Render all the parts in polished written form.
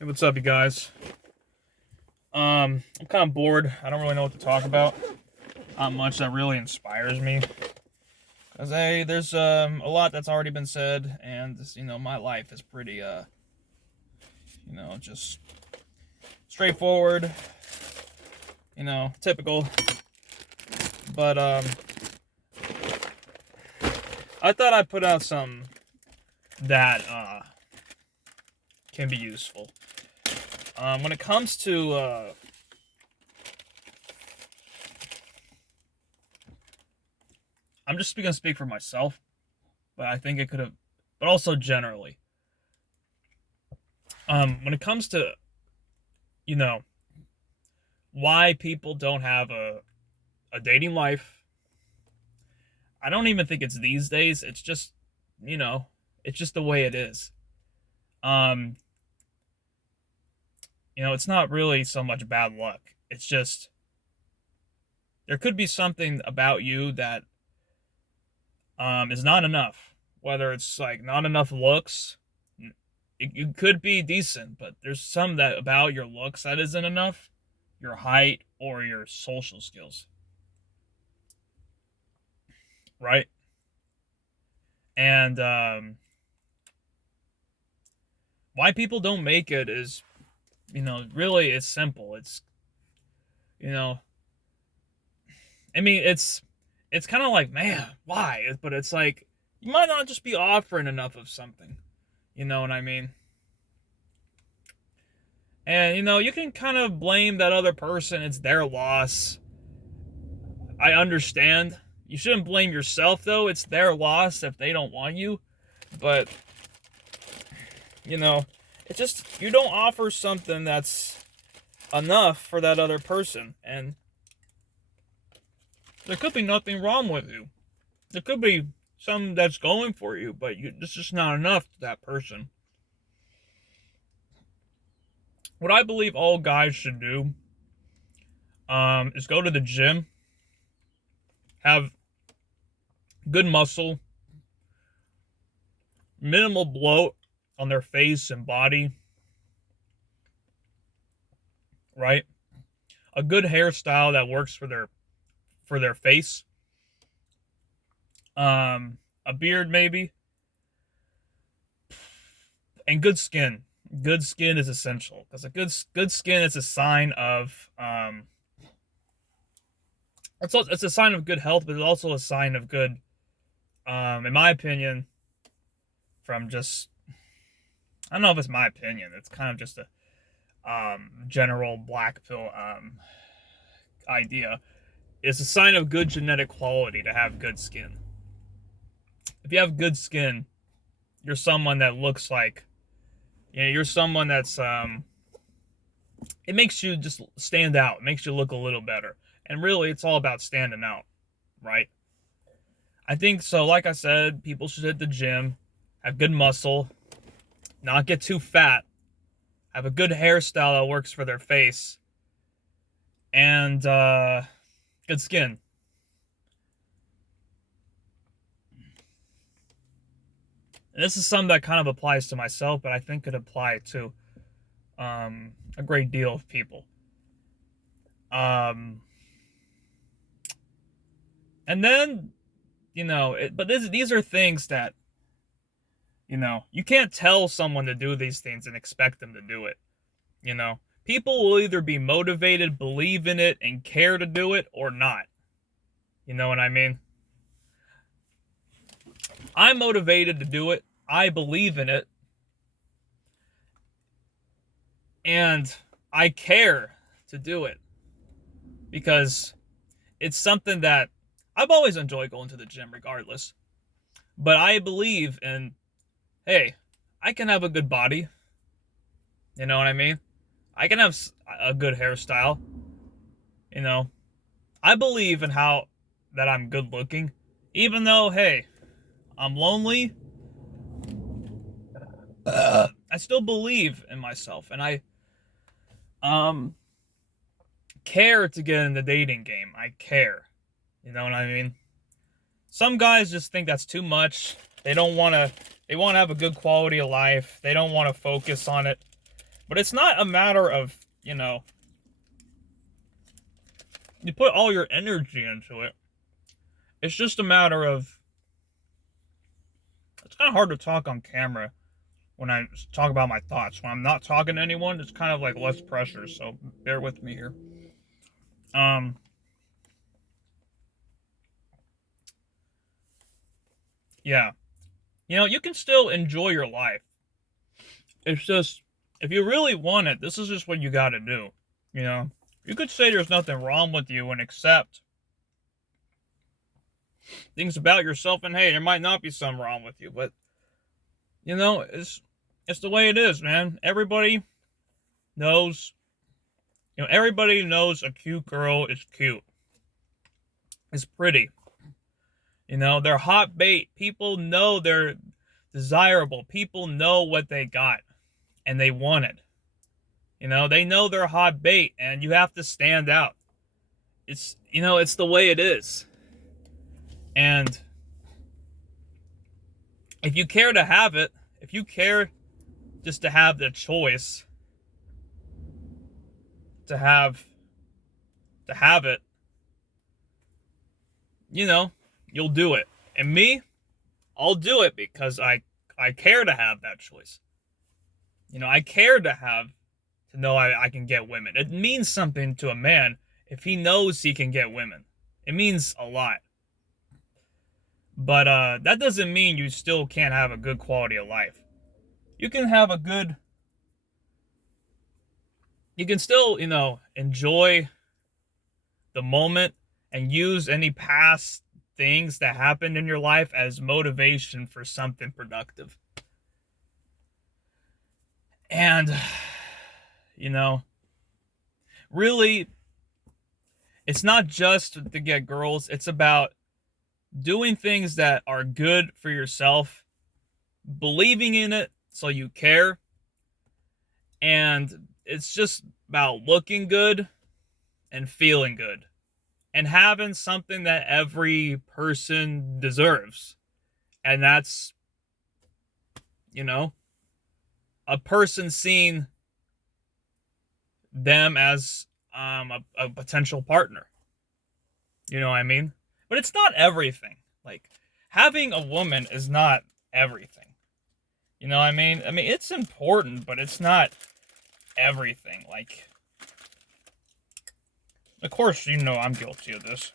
Hey, what's up, you guys? I'm kind of bored. I don't really know what to talk about. Not much that really inspires me. Cause hey, there's a lot that's already been said, and my life is pretty just straightforward. Typical. But I thought I'd put out some that can be useful. When it comes to I'm just gonna speak for myself, but I think it could have, but also generally. When it comes to, you know, why people don't have a dating life, I don't even think it's these days. It's just, you know, it's just the way it is. Um, it's not really so much bad luck. It's just there could be something about you that is not enough. Whether it's like not enough looks, it could be decent, but there's some that about your looks that isn't enough, your height or your social skills, right? And why people don't make it is, really it's simple. It's, you know, I mean, it's kind of like, man, why? But it's like you might not just be offering enough of something. You know what I mean? And you can kind of blame that other person. It's their loss. I understand. You shouldn't blame yourself though. It's their loss if they don't want you. But you know, it's just you don't offer something that's enough for that other person, and there could be nothing wrong with you. There could be something that's going for you, but it's just not enough to that person. What I believe all guys should do is go to the gym, have good muscle, minimal bloat on their face and body, right? A good hairstyle that works for their face. A beard maybe, and good skin. Good skin is essential because a good skin is a sign of it's a sign of good health, but it's also a sign of good, in my opinion, from just I don't know if it's my opinion. It's kind of just a general black pill idea. It's a sign of good genetic quality to have good skin. If you have good skin, you're someone that looks like you're someone that's it makes you just stand out. It makes you look a little better. And really it's all about standing out, right? I think so. Like I said, people should hit the gym, have good muscle, not get too fat, have a good hairstyle that works for their face, and good skin. And this is something that kind of applies to myself, but I think could apply to a great deal of people. Um, and then, but these are things that, you can't tell someone to do these things and expect them to do it. People will either be motivated, believe in it, and care to do it or not. You know what I mean? I'm motivated to do it. I believe in it. And I care to do it because it's something that I've always enjoyed going to the gym regardless. But I believe in, hey, I can have a good body. You know what I mean? I can have a good hairstyle. You know, I believe in how that I'm good looking, even though, hey, I'm lonely. I still believe in myself, and I um care to get in the dating game. I care. You know what I mean? Some guys just think that's too much. They don't want to. They want to have a good quality of life. They don't want to focus on it. But it's not a matter of, you put all your energy into it. It's just a matter of, it's kind of hard to talk on camera when I talk about my thoughts. When I'm not talking to anyone, it's kind of like less pressure, so bear with me here. Yeah. You can still enjoy your life. It's just, if you really want it, this is just what you gotta do. You could say there's nothing wrong with you and accept things about yourself, and hey, there might not be something wrong with you, but it's the way it is, man. Everybody knows a cute girl is cute. It's pretty. They're hot bait. People know they're desirable. People know what they got and they want it. They know they're hot bait, and you have to stand out. It's the way it is. And if you care to have it, if you care just to have the choice to have it, you'll do it. And me, I'll do it because I care to have that choice. I care to know I can get women. It means something to a man if he knows he can get women. It means a lot. But that doesn't mean you still can't have a good quality of life. You can still, enjoy the moment and use any past things that happened in your life as motivation for something productive. And, really, it's not just to get girls. It's about doing things that are good for yourself, believing in it so you care, and it's just about looking good and feeling good and having something that every person deserves. And that's, a person seeing them as a potential partner. You know what I mean? But it's not everything. Like, having a woman is not everything. You know what I mean? I mean, it's important, but it's not everything. Like, of course, I'm guilty of this.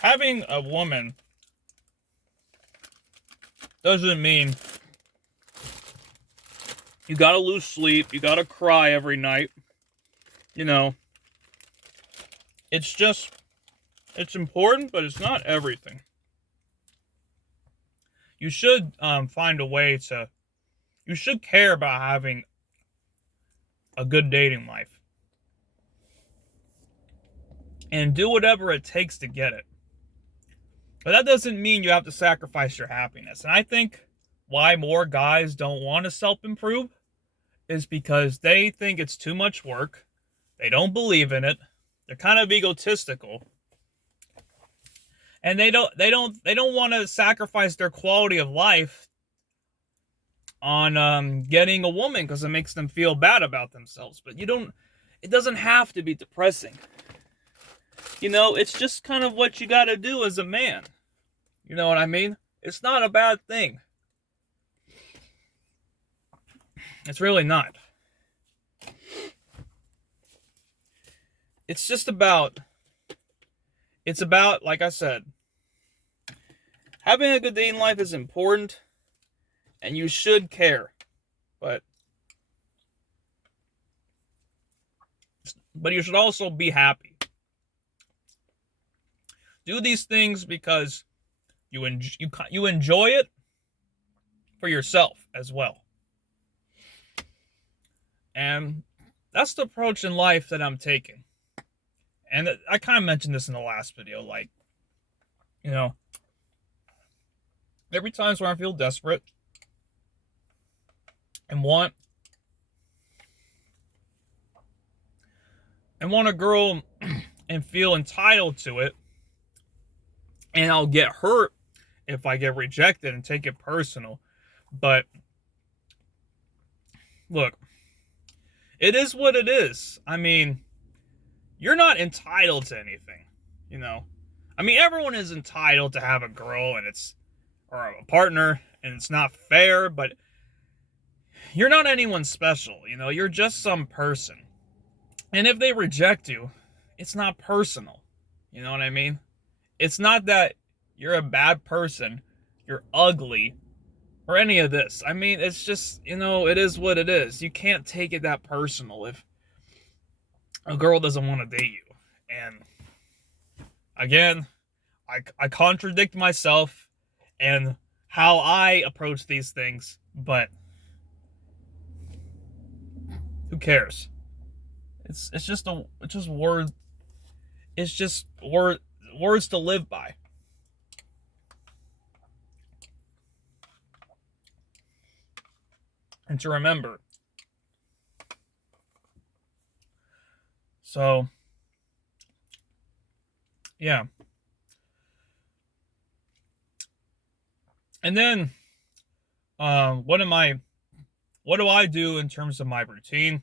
Having a woman doesn't mean you gotta lose sleep, you gotta cry every night. It's important, but it's not everything. You should find a way you should care about having a good dating life. And do whatever it takes to get it. But that doesn't mean you have to sacrifice your happiness. And I think why more guys don't want to self-improve is because they think it's too much work. They don't believe in it. They're kind of egotistical. And they don't want to sacrifice their quality of life on getting a woman because it makes them feel bad about themselves. But it doesn't have to be depressing. It's just kind of what you got to do as a man. You know what I mean? It's not a bad thing. It's really not. It's about, like I said, having a good dating life is important, and you should care. But you should also be happy. Do these things because you enjoy it for yourself as well. And that's the approach in life that I'm taking. And I kind of mentioned this in the last video. Like, every time where I feel desperate and want a girl and feel entitled to it, and I'll get hurt if I get rejected and take it personal. But look, It is what it is. I mean, you're not entitled to anything, you know? I mean, everyone is entitled to have a girl or a partner, and it's not fair, but you're not anyone special, you know? You're just some person. And if they reject you, it's not personal. You know what I mean? It's not that you're a bad person, you're ugly, or any of this. I mean, it's just, it is what it is. You can't take it that personal if a girl doesn't want to date you. And again, I contradict myself and how I approach these things, but who cares? It's just word. It's just words to live by. And to remember. So, yeah. And then, what do I do in terms of my routine?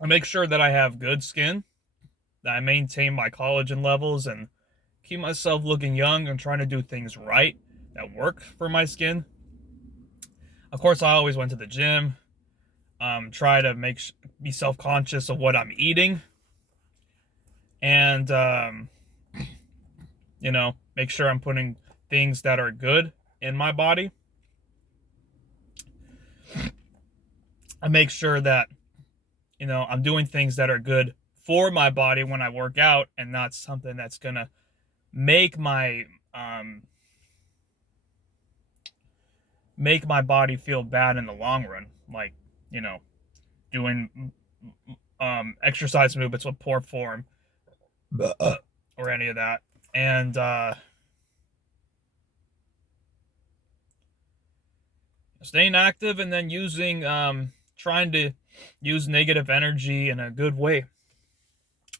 I make sure that I have good skin, that I maintain my collagen levels and keep myself looking young and trying to do things right that work for my skin. Of course, I always went to the gym, try to be self-conscious of what I'm eating, and, make sure I'm putting things that are good in my body. I make sure that, I'm doing things that are good for my body when I work out and not something that's going to make my body feel bad in the long run. Like, doing exercise movements with poor form or any of that. And staying active and then trying to use negative energy in a good way.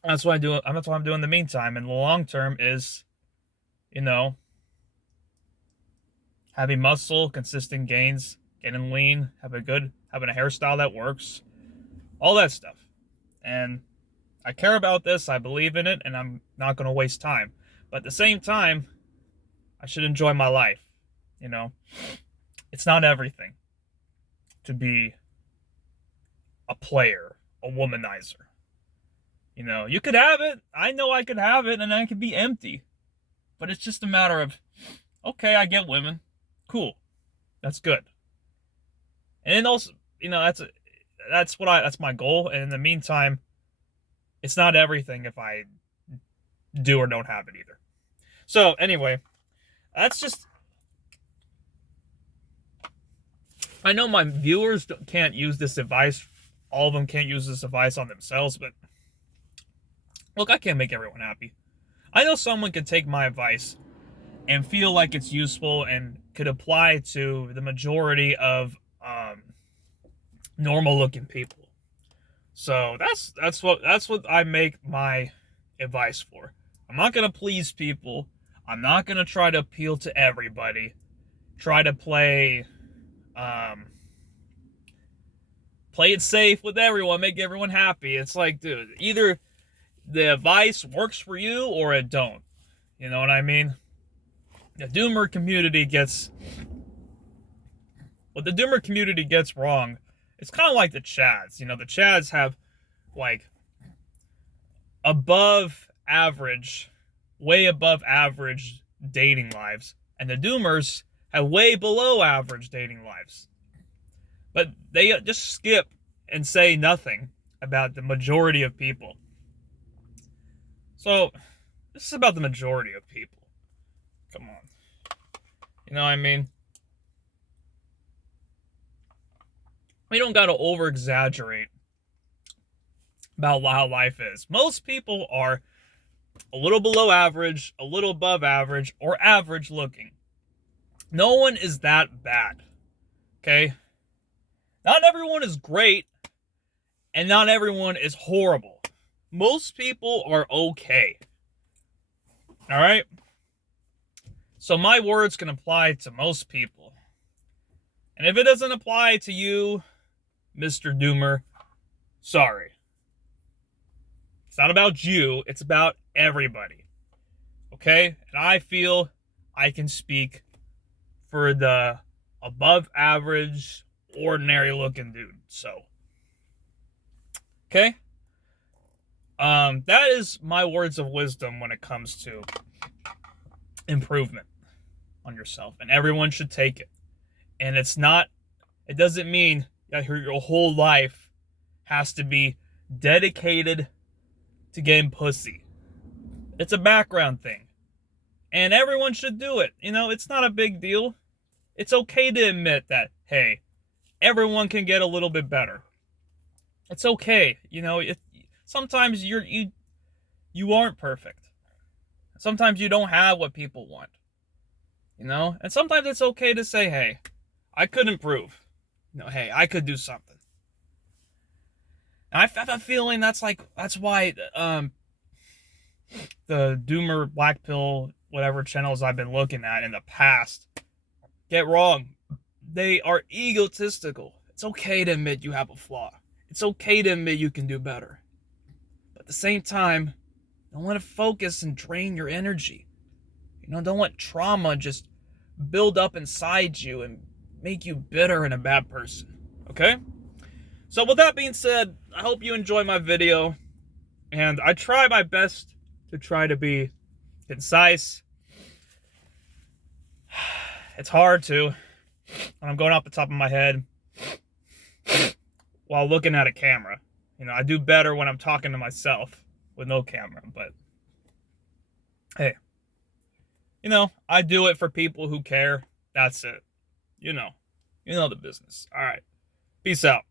That's what I do. That's what I'm doing in the meantime. And the long term is, having muscle, consistent gains, getting lean, having a hairstyle that works, all that stuff. And I care about this. I believe in it, and I'm not going to waste time. But at the same time, I should enjoy my life. It's not everything to be a player, a womanizer. You could have it. I know I could have it, and I could be empty. But it's just a matter of, okay, I get women. Cool. That's good. And then also, that's my goal. And in the meantime, it's not everything if I do or don't have it either. So anyway, that's just, I know my viewers can't use this advice. All of them can't use this advice on themselves, but look, I can't make everyone happy. I know someone could take my advice and feel like it's useful and could apply to the majority of normal-looking people. So that's what I make my advice for. I'm not gonna please people. I'm not gonna try to appeal to everybody. Try to play it safe with everyone, make everyone happy. It's like, dude, either the advice works for you or it don't. You know what I mean? The doomer community gets wrong. It's kind of like the Chads. The Chads have like way above average dating lives, and the doomers have way below average dating lives. But they just skip and say nothing about the majority of people. So, this is about the majority of people. Come on. You know what I mean? We don't gotta over-exaggerate about how life is. Most people are a little below average, a little above average, or average looking. No one is that bad. Okay? Not everyone is great, and not everyone is horrible. Most people are okay. Alright? So my words can apply to most people. And if it doesn't apply to you, Mr. Doomer. Sorry. It's not about you, it's about everybody. Okay? And I feel I can speak for the above average, ordinary looking dude. So, okay? That is my words of wisdom when it comes to improvement on yourself. And everyone should take it. And it doesn't mean that your whole life has to be dedicated to getting pussy. It's a background thing. And everyone should do it. It's not a big deal. It's okay to admit that, hey, everyone can get a little bit better. It's okay. Sometimes you aren't perfect. Sometimes you don't have what people want. And sometimes it's okay to say, hey, I could improve. Hey, I could do something. And I have a feeling that's why the Doomer, Black Pill, whatever channels I've been looking at in the past get wrong. They are egotistical. It's okay to admit you have a flaw. It's okay to admit you can do better. But at the same time, don't let it focus and drain your energy. Don't let trauma just build up inside you and make you bitter and a bad person. Okay? So with that being said, I hope you enjoy my video. And I try my best to try to be concise. It's hard to when I'm going off the top of my head while looking at a camera. I do better when I'm talking to myself with no camera, but hey, I do it for people who care. That's it. You know the business. All right. Peace out.